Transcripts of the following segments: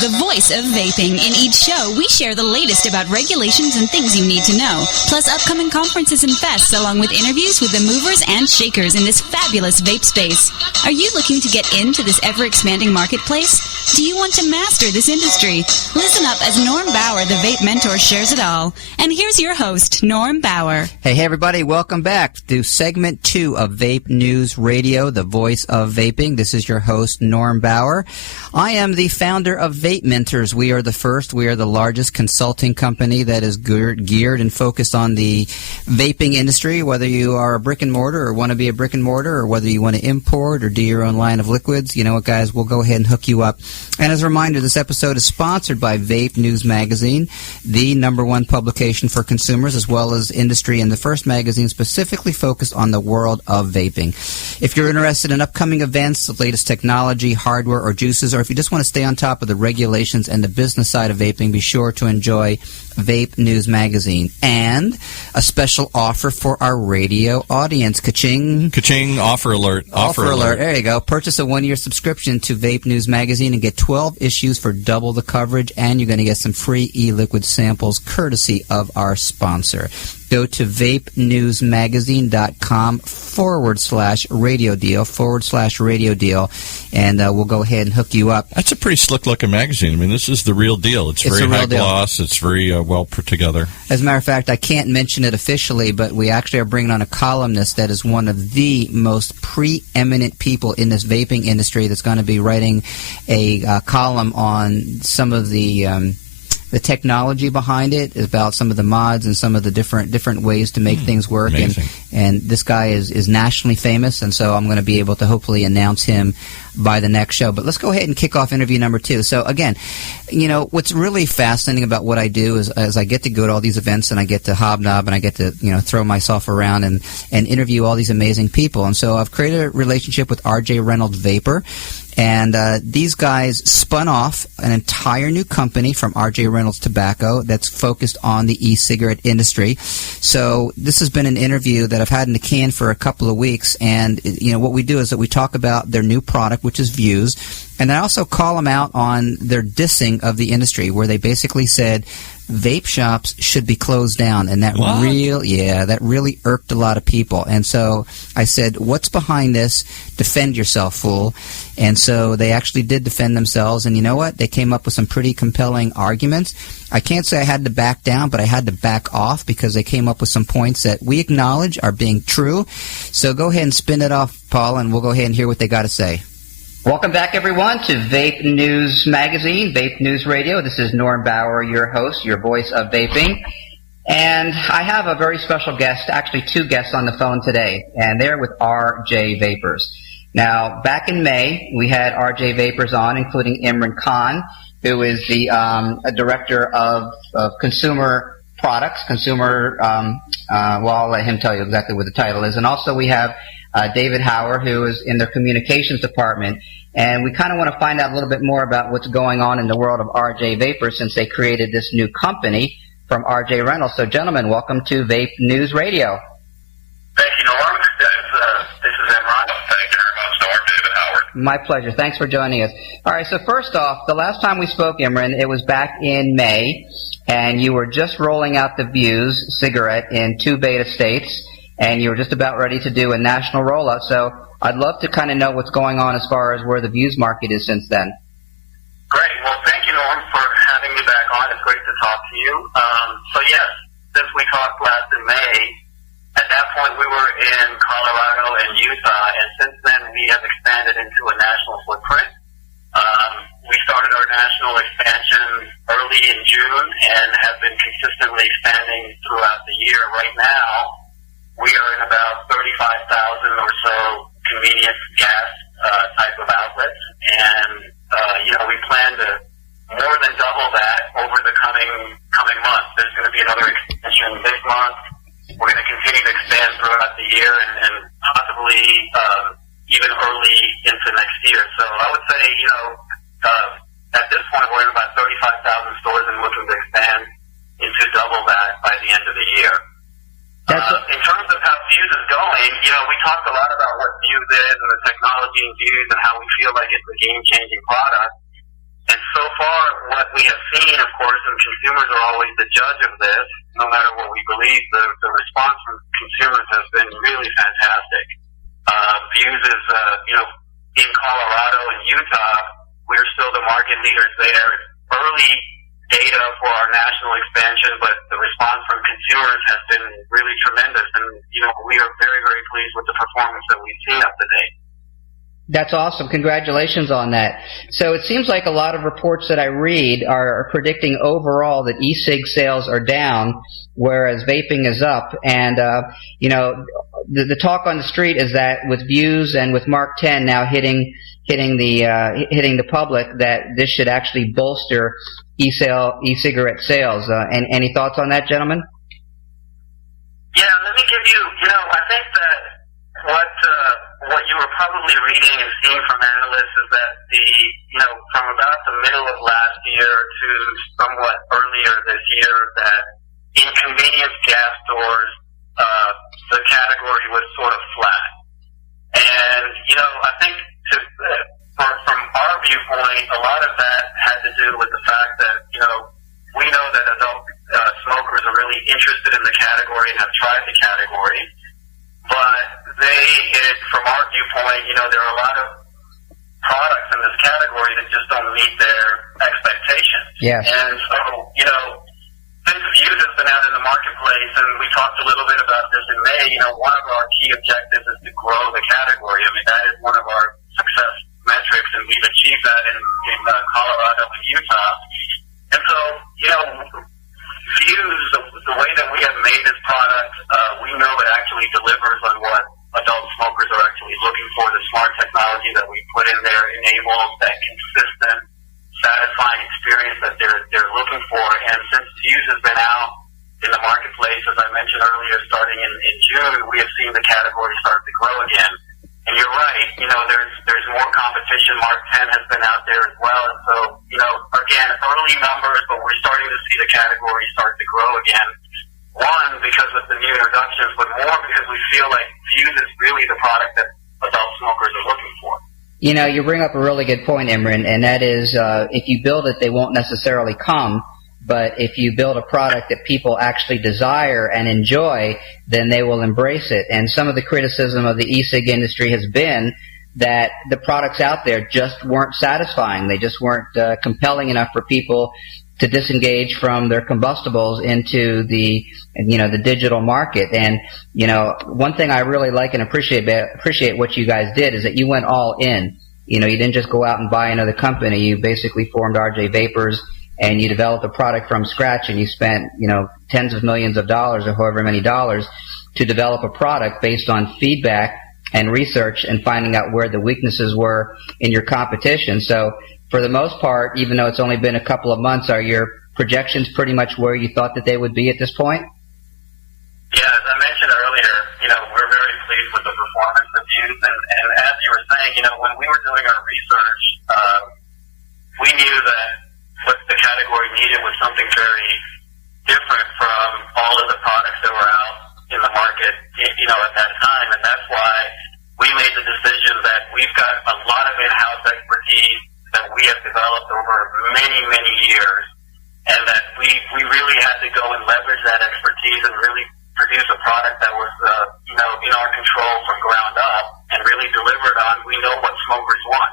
the voice of vaping. In each show, we share the latest about regulations and things you need to know, plus upcoming conferences and fests, along with interviews with the movers and shakers in this fabulous vape space. Are you looking to get into this ever-expanding marketplace? Do you want to master this industry? Listen up as Norm Bauer, the Vape Mentor, shares it all. And here's your host, Norm Bauer. Hey, everybody. Welcome back to segment 2 of Vape News Radio, the voice of vaping. This is your host, Norm Bauer. I am the founder of VapeMentors. We are the largest consulting company that is geared and focused on the vaping industry, whether you are a brick and mortar or want to be a brick and mortar, or whether you want to import or do your own line of liquids. You know what, guys? We'll go ahead and hook you up. And as a reminder, this episode is sponsored by Vape News Magazine, the #1 publication for consumers as well as industry, and the first magazine specifically focused on the world of vaping. If you're interested in upcoming events, the latest technology, hardware, or juices, or if you just want to stay on top of the regulations and the business side of vaping, be sure to enjoy Vape News Magazine. And a special offer for our radio audience. Ka-ching. Ka-ching, offer alert. Offer alert. There you go. Purchase a 1-year subscription to Vape News Magazine and get 12 issues for double the coverage, and you're going to get some free e-liquid samples courtesy of our sponsor. Go to vapenewsmagazine.com/radio deal, and we'll go ahead and hook you up. That's a pretty slick-looking magazine. I mean, this is the real deal. It's very high gloss. It's very well put together. As a matter of fact, I can't mention it officially, but we actually are bringing on a columnist that is one of the most preeminent people in this vaping industry that's going to be writing a column on some of the technology behind it, about some of the mods and some of the different ways to make things work. And this guy is nationally famous, and so I'm going to be able to hopefully announce him by the next show. But let's go ahead and kick off interview number 2. So again, you know, what's really fascinating about what I do is I get to go to all these events and I get to hobnob and I get to, you know, throw myself around and interview all these amazing people. And so I've created a relationship with RJ Reynolds Vapor. And these guys spun off an entire new company from RJ Reynolds Tobacco that's focused on the e-cigarette industry. So this has been an interview that I've had in the can for a couple of weeks. And, you know, what we do is that we talk about their new product, which is Views. And I also call them out on their dissing of the industry, where they basically said vape shops should be closed down, and that really irked a lot of people. And so I said, what's behind this? Defend yourself, fool. And so they actually did defend themselves, and you know what? They came up with some pretty compelling arguments. I can't say I had to back down, but I had to back off because they came up with some points that we acknowledge are being true. So go ahead and spin it off, Paul, and we'll go ahead and hear what they got to say. Welcome back, everyone, to Vape News Magazine, Vape News Radio. This is Norm Bauer, your host, your voice of vaping. And I have a very special guest, actually 2 guests on the phone today, and they're with RJ Vapors. Now, back in May, we had RJ Vapors on, including Imran Khan, who is the director of consumer products, I'll let him tell you exactly what the title is. And also we have David Howard, who is in their communications department. And we kind of want to find out a little bit more about what's going on in the world of RJ Vapor since they created this new company from RJ Reynolds. So, gentlemen, welcome to Vape News Radio. Thank you, Norm. This is Imran. Thank you very much, Norm. David Howard. My pleasure. Thanks for joining us. All right, so first off, the last time we spoke, Imran, it was back in May, and you were just rolling out the Views cigarette in 2 beta states, and you were just about ready to do a national rollout. So I'd love to kind of know what's going on as far as where the Views market is since then. Great. Well, thank you, Norm, for having me back on. It's great to talk to you. So, yes, since we talked last in May, at that point we were in Colorado and Utah, and since then we have expanded into a national footprint. We started our national expansion early in June and have been consistently expanding throughout the year. Right now, we are in about 35,000 or so convenience gas type of outlets, and we plan to more than double that over the coming months. There's going to be another expansion this month. We're going to continue to expand throughout the year and possibly even early into next year. So I would say, at this point we're in about 35,000 stores and looking to expand into double that by the end of the year. In terms of how Views is going, we talked a lot about what Views is and the technology in Views and how we feel like it's a game-changing product. And so far, what we have seen, of course, and consumers are always the judge of this, no matter what we believe, the response from consumers has been really fantastic. Views is, in Colorado and Utah, we're still the market leaders there. Early data for our national expansion, but the response from consumers has been really tremendous. And, we are very, very pleased with the performance that we've seen up to date. That's awesome. Congratulations on that. So it seems like a lot of reports that I read are predicting overall that e-cig sales are down, whereas vaping is up. And, the talk on the street is that with Views and with Mark 10 now hitting the public, that this should actually bolster e-cigarette sales. And any thoughts on that, gentlemen? Yeah, let me give you, I think that what you were probably reading and seeing from analysts is that from about the middle of last year to somewhat earlier this year, that in convenience gas stores, the category was sort of flat. And, I think from our viewpoint, a lot of that had to do with the fact that, we know that adult smokers are really interested in the category and have tried the category. But from our viewpoint, there are a lot of products in this category that just don't meet their expectations. Yes. And so, since Views has been out in the marketplace, and we talked a little bit about this in May, one of our key objectives is to grow the category. I mean, that is one of our success metrics, and we've achieved that in Colorado and Utah. And so, Views, the way that we have made this product, we know it actually delivers on what adult smokers are actually looking for. The smart technology that we put in there enables that consistent, satisfying experience that they're looking for. And since Views has been out in the marketplace, as I mentioned earlier, starting in June, we have seen the category start to grow again. And you're right, there's more competition. Mark 10 has been out there as well. And so, again, early numbers, but we're starting to see the category start to grow again. One, because of the new introductions, but more because we feel like Views is really the product that adult smokers are looking for. You bring up a really good point, Imran, and that is if you build it, they won't necessarily come. But if you build a product that people actually desire and enjoy, then they will embrace it. And some of the criticism of the e-cig industry has been that the products out there just weren't satisfying. They just weren't compelling enough for people to disengage from their combustibles into the digital market. And, one thing I really like and appreciate what you guys did is that you went all in. You didn't just go out and buy another company. You basically formed RJ Vapors, and you developed a product from scratch, and you spent, tens of millions of dollars or however many dollars to develop a product based on feedback and research and finding out where the weaknesses were in your competition. So for the most part, even though it's only been a couple of months, are your projections pretty much where you thought that they would be at this point? Yeah, as I mentioned earlier, we're very pleased with the performance of Views. And as you were saying, when we were doing our research, we knew that what the category needed was something very different from all of the products that were out in the market, at that time. And that's why we made the decision that we've got a lot of in-house expertise that we have developed over many, many years, and that we really had to go and leverage that expertise and really produce a product that was, in our control from ground up and really delivered on, we know what smokers want,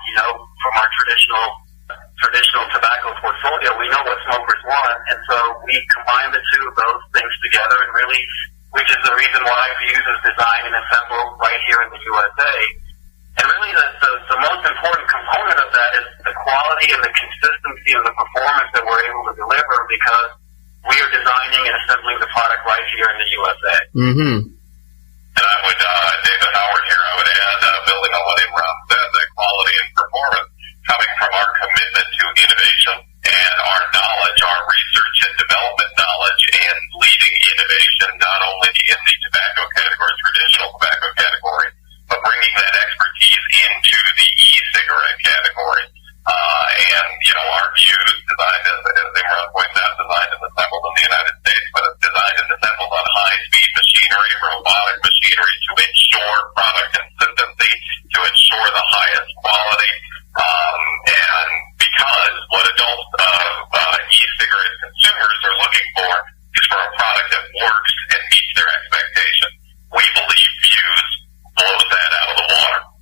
from our traditional tobacco portfolio, we know what smokers want, and so we combined the two of those things together, and really, which is the reason why Views is designed and assembled right here in the USA. And really, the most important component of that is the quality and the consistency of the performance that we're able to deliver, because we are designing and assembling the product right here in the USA. Mm-hmm. And I would, David Howard here, I would add, building on what Imran said, that quality and performance coming from our commitment to innovation and our knowledge, our research and development knowledge, and leading innovation not only in the tobacco category, traditional tobacco category, but bringing that expertise into the e-cigarette category. And, our Views designed, as Imran points out, designed and assembled in the United States, but it's designed and assembled on high-speed machinery from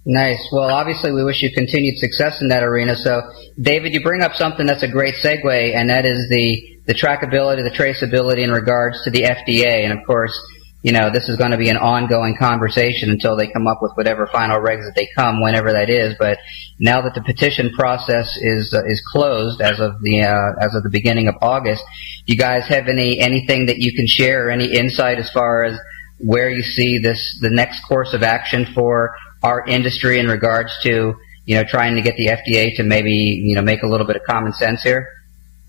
Nice. Well, obviously, we wish you continued success in that arena. So, David, you bring up something that's a great segue, and that is the trackability, the traceability in regards to the FDA. And, of course, you know, this is going to be an ongoing conversation until they come up with whatever final regs that they come, whenever that is. But now that the petition process is closed as of the beginning of August, do you guys have anything that you can share, or any insight as far as where you see the next course of action for our industry in regards to, you know, trying to get the FDA to maybe, you know, make a little bit of common sense here?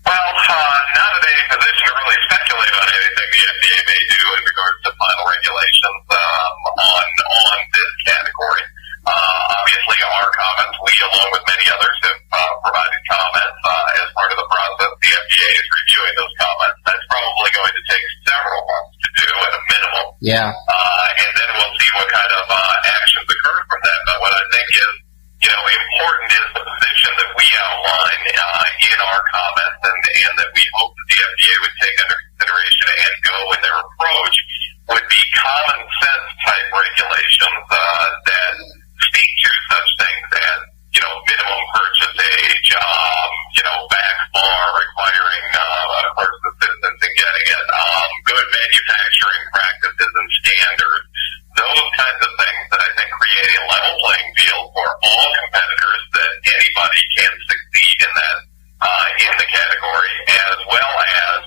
Well, not in any position to really speculate on anything the FDA may do in regards to final regulations on this category. Obviously, our comments, we, along with many others, have provided comments as part of the process. The FDA is reviewing those comments. That's probably going to take several months to do at a minimum. Yeah. And then we'll see what kind of actions occur from that. But what I think is, you know, important is the position that we outline in our comments, and that we hope that the FDA would take under consideration and go in their approach would be common sense type regulations that speak to such things as, you know, minimum purchase age, you know, back bar requiring, of course, assistance in getting it, good manufacturing practices and standards, those kinds of things that I think create a level playing field for all competitors, that anybody can succeed in that, in the category, as well as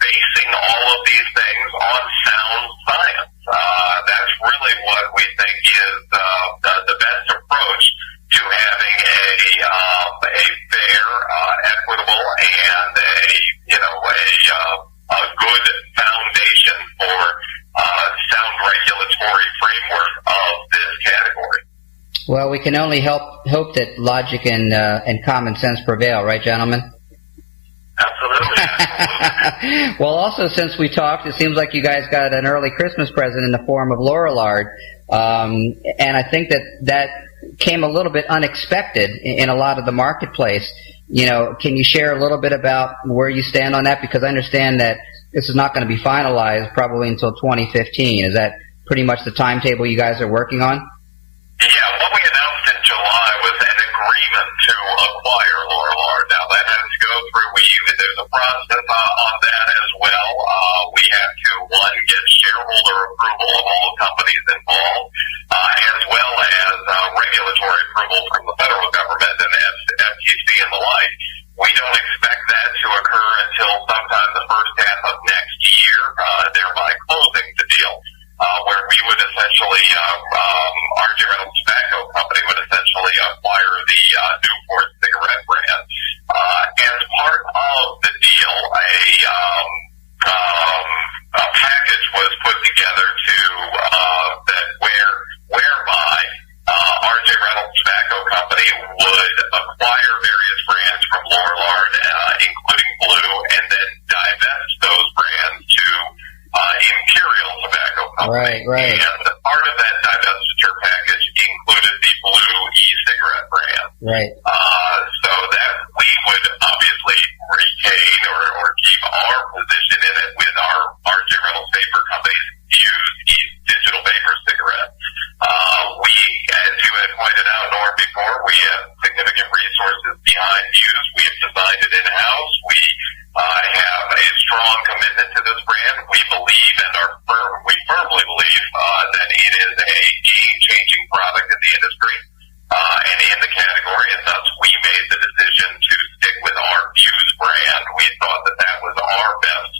basing all of these things on sound science. That's really what we think is the best approach to having a fair, equitable, and a good foundation for sound regulatory framework of this category. Well, we can only hope that logic and common sense prevail, right, gentlemen? Absolutely. Well, also, since we talked, it seems like you guys got an early Christmas present in the form of Lorillard, and I think that came a little bit unexpected in a lot of the marketplace. You know, can you share a little bit about where you stand on that? Because I understand that this is not going to be finalized probably until 2015. Is that pretty much the timetable you guys are working on? Yeah, what we announced in July was an agreement to acquire Lorillard. Now, that has to go through, there's a process on that as well. We have to, one, get shareholder approval of all companies involved, as well as regulatory approval from the federal government and FTC and the like. We don't expect that to occur until sometime the first half of next year, thereby closing the deal, where we would essentially, RJ Reynolds Tobacco Company would essentially acquire the Newport cigarette brand. As part of the deal, a package was put together to whereby RJ Reynolds Tobacco Company would acquire various brands from Lorillard, including Blue, and then divest those brands to Imperial Tobacco Company. Right. And part of that divestiture package included the Blue e-cigarette brand. Right. So that we would obviously retain or keep our position in it with our RJ Reynolds Vapor Company's Fuse digital vapor cigarette. We, as you had pointed out, Norm, before, we have significant resources behind Fuse. We have designed it in-house. We have a strong commitment to this brand. We believe we firmly believe that it is a game-changing product in the industry and in the category, and thus we made the decision to stick with our Fuse brand. We thought that was our best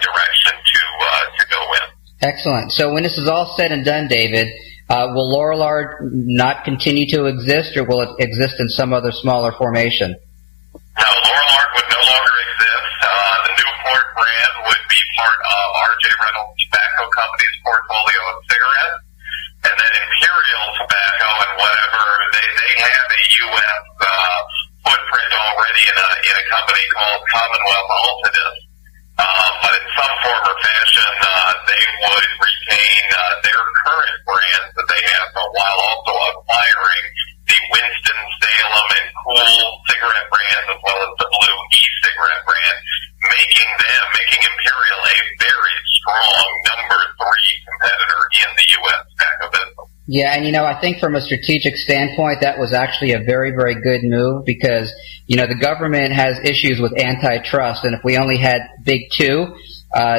direction to go in. Excellent. So when this is all said and done, David, will Lorillard not continue to exist, or will it exist in some other smaller formation? No, Lorillard would no longer exist. The Newport brand would be part of RJ Reynolds Tobacco Company's portfolio of cigarettes. And then Imperial Tobacco and whatever, they have a U.S. footprint already in a company called Commonwealth Altadis. But in some form or fashion, they would retain their current brands that they have, while also acquiring the Winston-Salem and Cool cigarette brands, as well as the Blue e-cigarette brand, making Imperial a very strong number 3 competitor in the U.S. tobacco business. Yeah, and I think from a strategic standpoint, that was actually a very, very good move because, the government has issues with antitrust, and if we only had big two,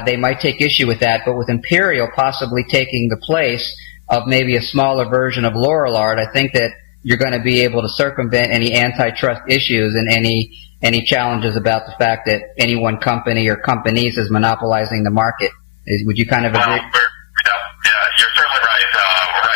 they might take issue with that. But with Imperial possibly taking the place of maybe a smaller version of Lorillard, I think that you're going to be able to circumvent any antitrust issues and any challenges about the fact that any one company or companies is monopolizing the market. Would you kind of agree? Yeah, you're certainly right,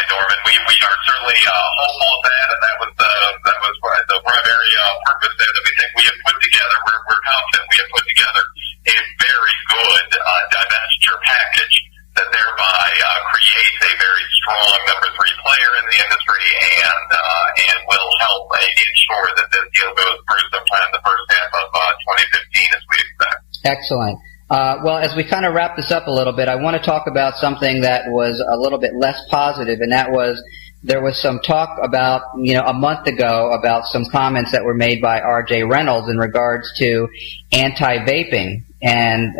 Norman. We are certainly hopeful of that, and that was the primary purpose there that we think we have put together. We're confident we have put together a very good divestiture package that thereby creates a very strong number 3 player in the industry and will help ensure that this deal goes through sometime the first half of 2015 as we expect. Excellent. Well, as we kind of wrap this up a little bit, I want to talk about something that was a little bit less positive, and that was there was some talk about, a month ago about some comments that were made by RJ Reynolds in regards to anti-vaping. And,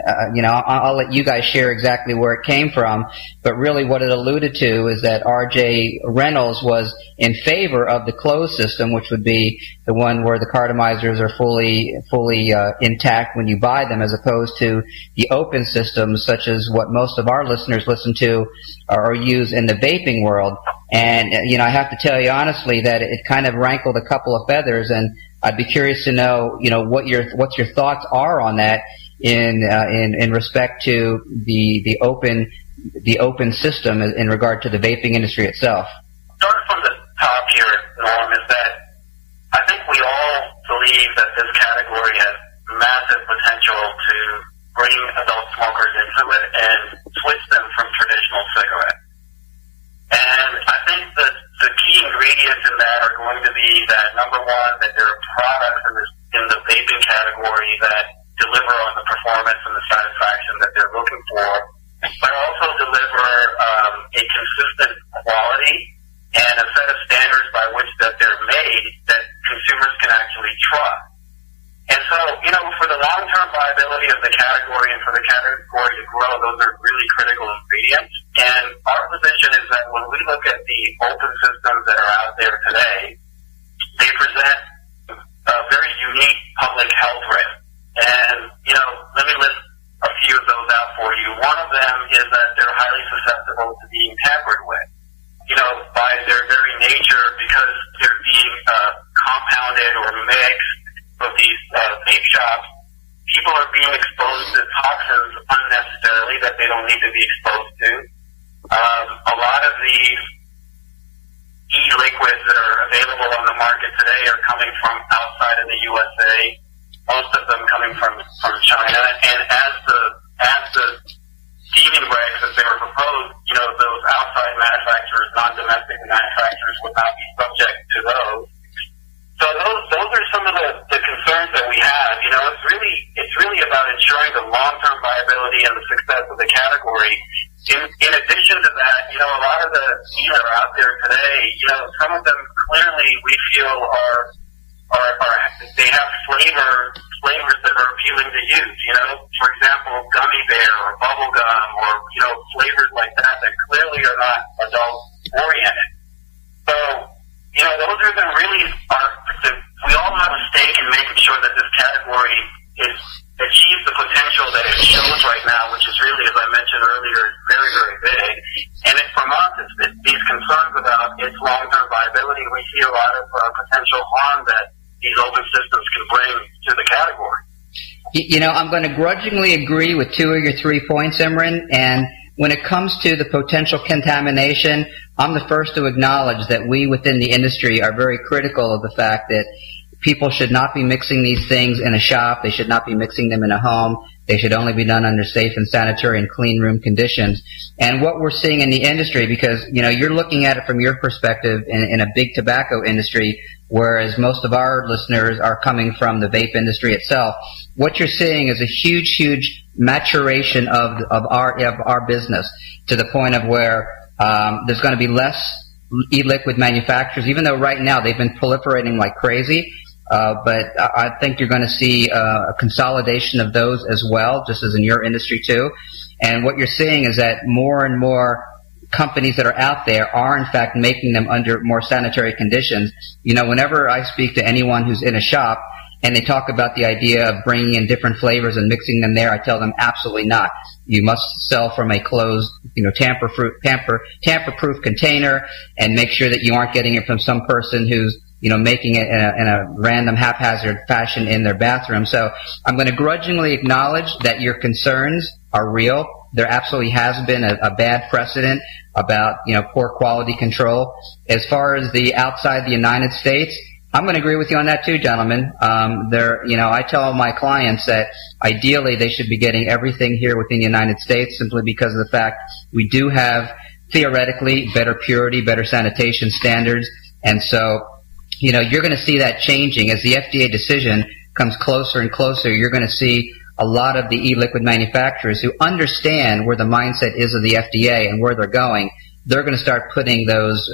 I'll let you guys share exactly where it came from. But really what it alluded to is that RJ Reynolds was in favor of the closed system, which would be the one where the cartomizers are fully intact when you buy them, as opposed to the open systems, such as what most of our listeners listen to or use in the vaping world. And, I have to tell you honestly that it kind of rankled a couple of feathers, and I'd be curious to know, what your thoughts are on that. In respect to the open system in regard to the vaping industry itself. Starting from the top here, Norm, is that I think we all believe that this category has massive potential to bring adult smokers into it and switch them from traditional cigarettes. And I think that the key ingredients in that are going to be that, number one, that there are products in the vaping category that deliver on the performance and the satisfaction that they're looking for, but also deliver a consistent quality and a set of standards by which that they're made that consumers can actually trust. And so, for the long-term viability of the category and for the category to grow, those are really critical ingredients. And our position is that when we look at the open systems that are out there today, they present a very unique public health risk. And, let me list a few of those out for you. One of them is that they're highly susceptible to being tampered with, by their very nature, because they're being compounded or mixed with these vape shops. People are being exposed to toxins unnecessarily that they don't need to be exposed to. A lot of these e-liquids that are available on the market today are coming from outside of the USA. Most of them coming from China, and as the deeming regs as they were proposed, those outside manufacturers, non-domestic manufacturers, would not be subject to those. So those are some of the concerns that we have. It's really about ensuring the long-term viability and the success of the category. In addition to that, a lot of the e that are out there today, some of them clearly we feel are they have flavors that are appealing to youth, for example, gummy bear or bubble gum or, flavors like that clearly are not adult oriented. So, those are the really we all have a stake in making sure that this category achieves the potential that it shows right now, which is really, as I mentioned earlier, very, very big. And from us, it's these concerns about its long-term viability. We see a lot of potential harm that these open systems can bring to the category. I'm going to grudgingly agree with 2 of your 3 points, Imran, and when it comes to the potential contamination, I'm the first to acknowledge that we within the industry are very critical of the fact that people should not be mixing these things in a shop. They should not be mixing them in a home. They should only be done under safe and sanitary and clean room conditions. And what we're seeing in the industry, because, you're looking at it from your perspective in a big tobacco industry, whereas most of our listeners are coming from the vape industry itself, what you're seeing is a huge, huge maturation of our business to the point of where there's going to be less e-liquid manufacturers, even though right now they've been proliferating like crazy. But I think you're going to see a consolidation of those as well, just as in your industry too. And what you're seeing is that more and more companies that are out there are in fact making them under more sanitary conditions. Whenever I speak to anyone who's in a shop and they talk about the idea of bringing in different flavors and mixing them there, I tell them absolutely not. You must sell from a closed, tamper-proof container, and make sure that you aren't getting it from some person who's making it in a random haphazard fashion in their bathroom. So I'm going to grudgingly acknowledge that your concerns are real. There absolutely has been a bad precedent about, poor quality control. As far as the outside the United States, I'm going to agree with you on that too, gentlemen. I tell my clients that ideally they should be getting everything here within the United States, simply because of the fact we do have theoretically better purity, better sanitation standards. And so, you're going to see that changing as the FDA decision comes closer and closer. You're going to see a lot of the e-liquid manufacturers who understand where the mindset is of the FDA and where they're going. They're going to start putting those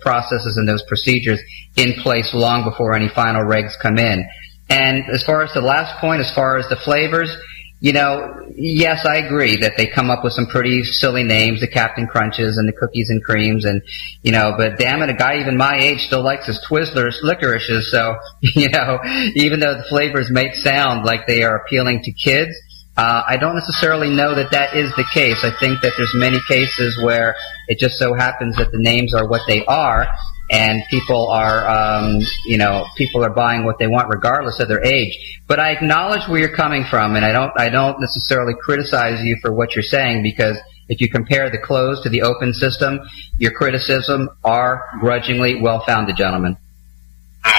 processes and those procedures in place long before any final regs come in. And as far as the last point, as far as the flavors, yes, I agree that they come up with some pretty silly names, the Captain Crunches and the Cookies and Creams, and but damn it, a guy even my age still likes his Twizzlers, licorices. So even though the flavors may sound like they are appealing to kids, I don't necessarily know that is the case. I think that there's many cases where it just so happens that the names are what they are, and people are buying what they want regardless of their age. But I acknowledge where you're coming from, and I don't necessarily criticize you for what you're saying, because if you compare the closed to the open system, your criticism are grudgingly well-founded, gentlemen. Thank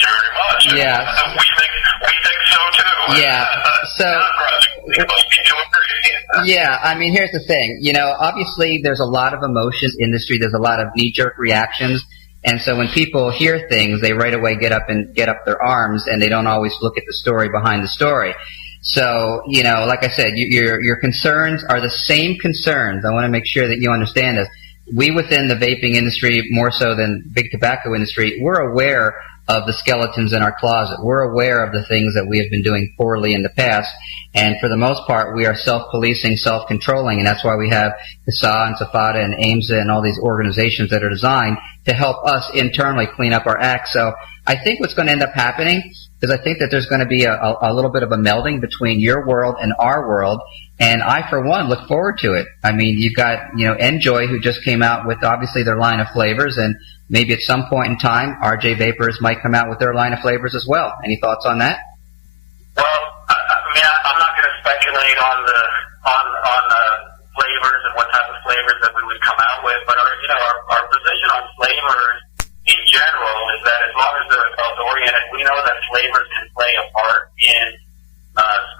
you very much. Yeah. We think so too. Yeah. So. Yeah, I mean, here's the thing. Obviously there's a lot of emotions in the industry. There's a lot of knee-jerk reactions. And so when people hear things, they right away get up their arms, and they don't always look at the story behind the story. So, like I said, your concerns are the same concerns. I want to make sure that you understand this. We within the vaping industry, more so than big tobacco industry, we're aware of the skeletons in our closet. We're aware of the things that we have been doing poorly in the past. And for the most part, we are self-policing, self-controlling, and that's why we have CASA and SAFADA and AIMSA and all these organizations that are designed to help us internally clean up our act. So I think what's going to end up happening is I think that there's going to be a little bit of a melding between your world and our world, and I, for one, look forward to it. I mean, you've got, Enjoy, who just came out with obviously their line of flavors, and maybe at some point in time, RJ Vapors might come out with their line of flavors as well. Any thoughts on that? Well, I'm not going to speculate on the flavors and what type of flavors that we would come out with, but our position on flavors in general is that as long as they're adult-oriented, we know that flavors can play a part in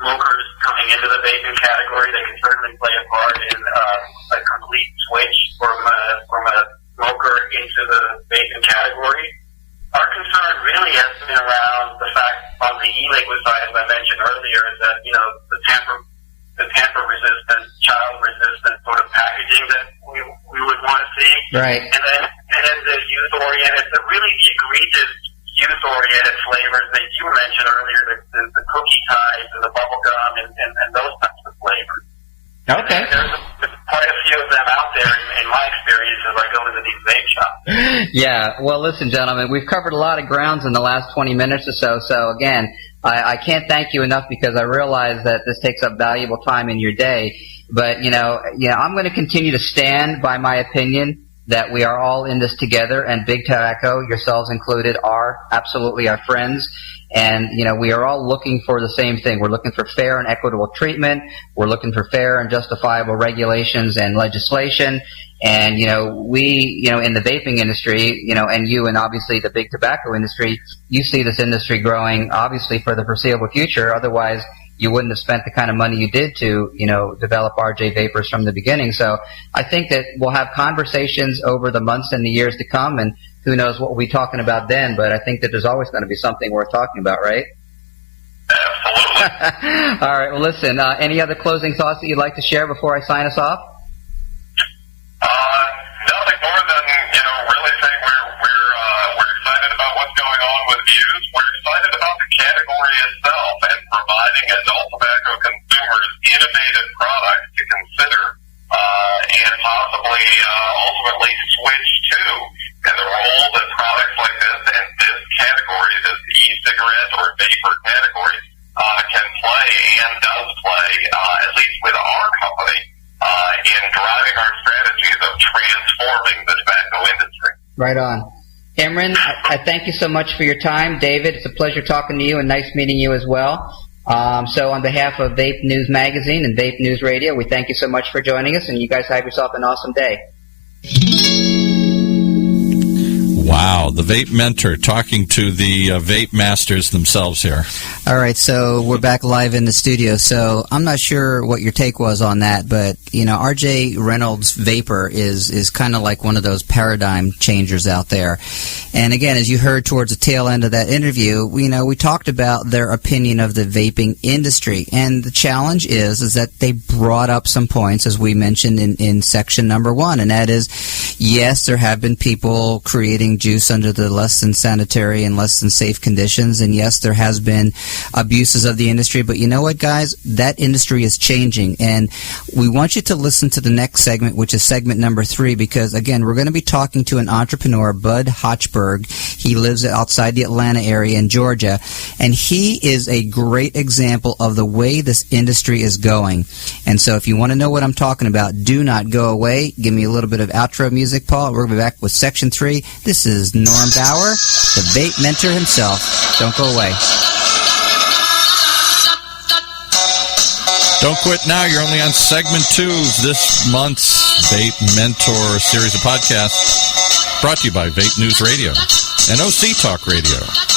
smokers coming into the vaping category. They can certainly play a part in a complete switch from a smoker into the vaping category. Our concern really has been around the fact on the e-liquid side, as I mentioned earlier, is that the tamper-resistant, child-resistant sort of packaging that we would want to see, right? And then the youth-oriented, the really egregious youth-oriented flavors that you mentioned earlier, the cookie types and the bubble gum and those types of flavors. Okay. There's quite a few of them out there in my experience as I go into these vape shops. Yeah. Well, listen, gentlemen, we've covered a lot of grounds in the last 20 minutes or so. So, again, I can't thank you enough, because I realize that this takes up valuable time in your day. But, I'm going to continue to stand by my opinion that we are all in this together, and Big Tobacco, yourselves included, are absolutely our friends. And, we are all looking for the same thing. We're looking for fair and equitable treatment. We're looking for fair and justifiable regulations and legislation. And, we, in the vaping industry, and you and obviously the big tobacco industry, you see this industry growing, obviously, for the foreseeable future. Otherwise, you wouldn't have spent the kind of money you did to, develop RJ Vapors from the beginning. So I think that we'll have conversations over the months and the years to come, and who knows what we'll be talking about then, but I think that there's always going to be something worth talking about, right? Absolutely. All right, well, listen, any other closing thoughts that you'd like to share before I sign us off? Nothing more than, really saying we're excited about what's going on with views. We're excited about the category itself and providing adult tobacco consumers innovative products to consider and possibly ultimately switch to, and the role that products like this and this category, this e-cigarette or vapor category, can play and does play, at least with our company, in driving our strategies of transforming the tobacco industry. Right on. Imran, I thank you so much for your time. David, it's a pleasure talking to you and nice meeting you as well. So on behalf of Vape News Magazine and Vape News Radio, we thank you so much for joining us, and you guys have yourself an awesome day. Wow, the Vape Mentor talking to the Vape Masters themselves here. All right, so we're back live in the studio. So I'm not sure what your take was on that, but, you know, RJ Reynolds Vapor is kind of like one of those paradigm changers out there. And again, as you heard towards the tail end of that interview, we talked about their opinion of the vaping industry. And the challenge is that they brought up some points, as we mentioned in section number 1, and that is, yes, there have been people creating juice under the less than sanitary and less than safe conditions, and yes, there has been abuses of the industry, but you know what, guys? That industry is changing, and we want you to listen to the next segment, which is segment number 3, because, again, we're going to be talking to an entrepreneur, Bud Hochberg. He lives outside the Atlanta area in Georgia, and he is a great example of the way this industry is going. And so if you want to know what I'm talking about, do not go away. Give me a little bit of outro music, Paul. We're going to be back with section 3. This is Norm Bauer, the Vape Mentor himself. Don't go away. Don't quit now. You're only on segment 2 of this month's Vape Mentor series of podcasts, brought to you by Vape News Radio and OC Talk Radio.